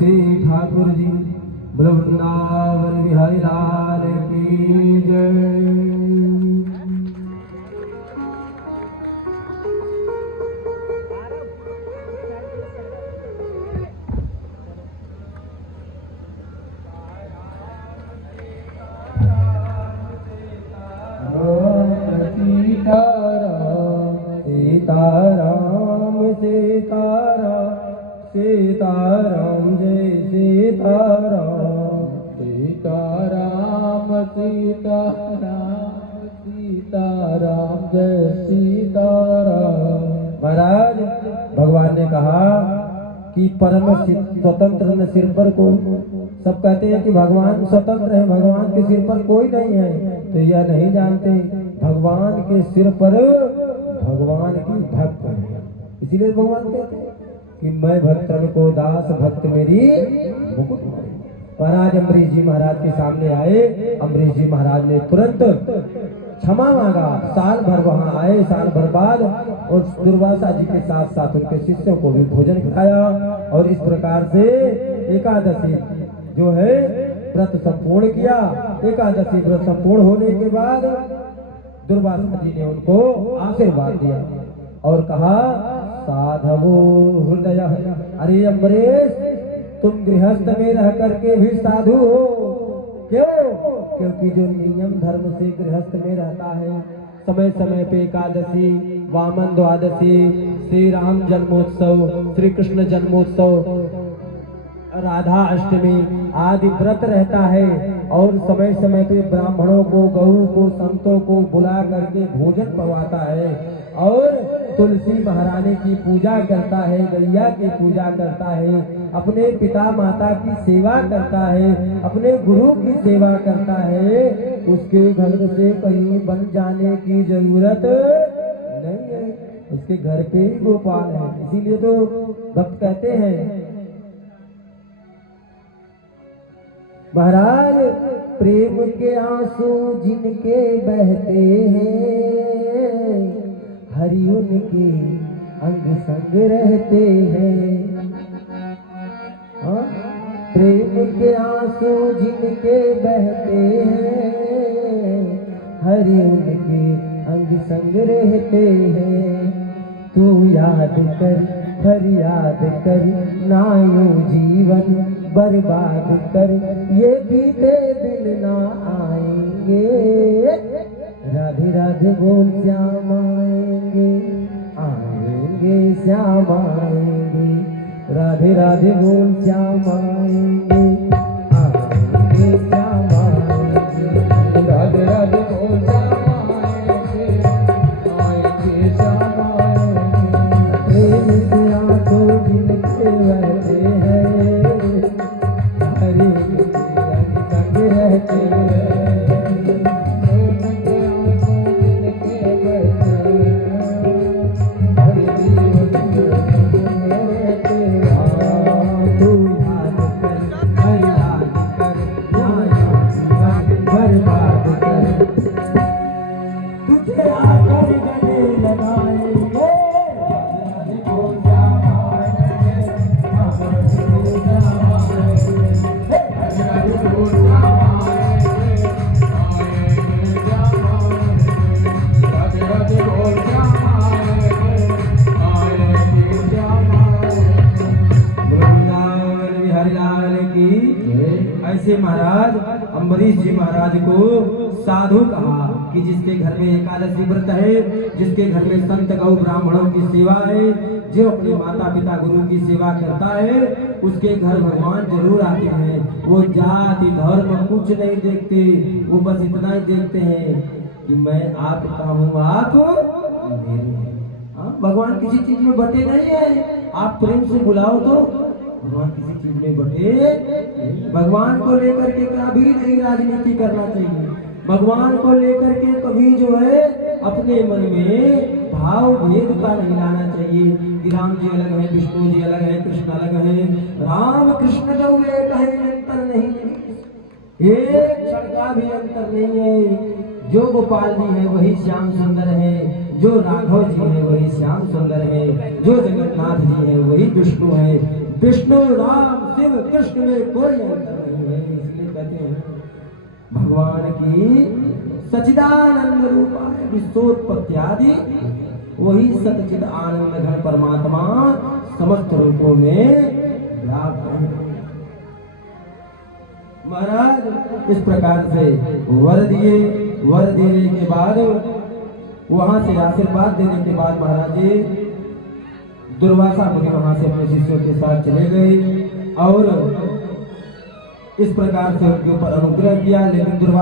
तुलसी ठाकुर जी, बोलो वृंदावन बिहारी लाल की जय। सीताराम सीताराम सीताराम जय सीताराम सीताराम सीताराम सीताराम जय सीताराम। महाराज भगवान ने कहा कि परम स्वतंत्र न सिर पर को, सब कहते हैं कि भगवान स्वतंत्र है, भगवान के सिर पर कोई नहीं है, तो यह नहीं जानते भगवान के सिर पर भगवान की भक्त है। इसीलिए भगवान कहते हैं कि मैं भक्तन को दास भक्त मेरी मुकुट मारे। महाराज अम्बरीश जी महाराज के सामने आए, अम्बरीश जी महाराज ने तुरंत क्षमा मांगा। साल भर वहां आए, साल भर बाद और दुर्वासा जी के साथ साथ उनके शिष्यों को भी भोजन खिलाया और इस प्रकार से एकादशी जो है व्रत संपूर्ण किया। एकादशी व्रत संपूर्ण होने के बाद दुर्वासा जी ने उनको आशीर्वाद दिया और कहा साधवो हृदय। अरे अम्बरीश, तुम गृहस्थ में रह करके भी साधु हो। क्यों? क्योंकि जो नियम धर्म से गृहस्थ में रहता है, समय समय पे एकादशी, वामन द्वादशी, श्री राम जन्मोत्सव, श्री कृष्ण जन्मोत्सव, राधा अष्टमी आदि व्रत रहता है और समय समय पे ब्राह्मणों को, गऊ को, संतों को बुला करके भोजन करवाता है और तुलसी महारानी की पूजा करता है, गैया की पूजा करता है, अपने पिता माता की सेवा करता है, अपने गुरु की सेवा करता है। उसके घर से कहीं बन जाने की जरूरत नहीं है, उसके घर पे ही गोपाल है। इसीलिए तो भक्त कहते हैं महाराज, प्रेम के आंसू जिनके बहते हैं, हरि उनके अंग संग रहते हैं। हाँ? प्रेम के आंसू जिनके बहते हैं, हरि उनके अंग संग रहते हैं। तू याद कर, फरियाद कर, ना यूं जीवन बर्बाद कर, ये बीते दिन ना आएंगे। राधे राधे बोल श्याम आएंगे, आएंगे श्याम आएंगे। राधे राधे बोल श्याम आएंगे, आएंगे श्याम आएंगे। राधे राधे बोल श्याम आएंगे, आएंगे श्याम आएंगे। प्रेम से आंखों जिनके बहते हैं, हरि संग रहते हैं। ऐसे महाराज अम्बरीश जी महाराज को साधु कहा कि जिसके घर में एकादशी व्रत है, जिसके घर में संत गौ ब्राह्मणों की सेवा है, जो अपने माता पिता गुरु की सेवा करता है, उसके घर भगवान जरूर आते हैं। वो जाति धर्म कुछ नहीं देखते, वो बस इतना ही देखते हैं कि मैं आपका हूँ, आप मेरे हैं। भगवान किसी चीज में बटे नहीं है। आप प्रेम से बुलाओ तो भगवान किसी चीज में बटे। भगवान को लेकर के कभी नहीं राजनीति करना चाहिए। भगवान को लेकर के कभी जो है अपने मन में भाव भेद का नहीं लाना चाहिए कि राम जी अलग है, विष्णु जी अलग है, कृष्ण अलग है। राम कृष्ण जो एक है, अंतर नहीं, एक क्षण का भी अंतर नहीं है। जो गोपाल जी है वही श्याम सुंदर है, जो राघव जी है वही श्याम सुंदर है, जो जगन्नाथ जी है वही विष्णु है। विष्णु राम शिव कृष्ण में कोई अंतर नहीं है। इसलिए कहते हैं भगवान की सच्चिदानंद रूपा है विश्वोत्पत्ति आदि, वही सच्चिद आनंद घन परमात्मा समस्त रूपों में व्याप्त है। महाराज इस प्रकार से वर दिए। वर देने के बाद वहां से आशीर्वाद देने के बाद महाराज जी दुर्वासा मुनि वहां से अपने शिष्यों के साथ चले गए और इस प्रकार से उनके ऊपर अनुग्रह किया। लेकिन दुर्वासा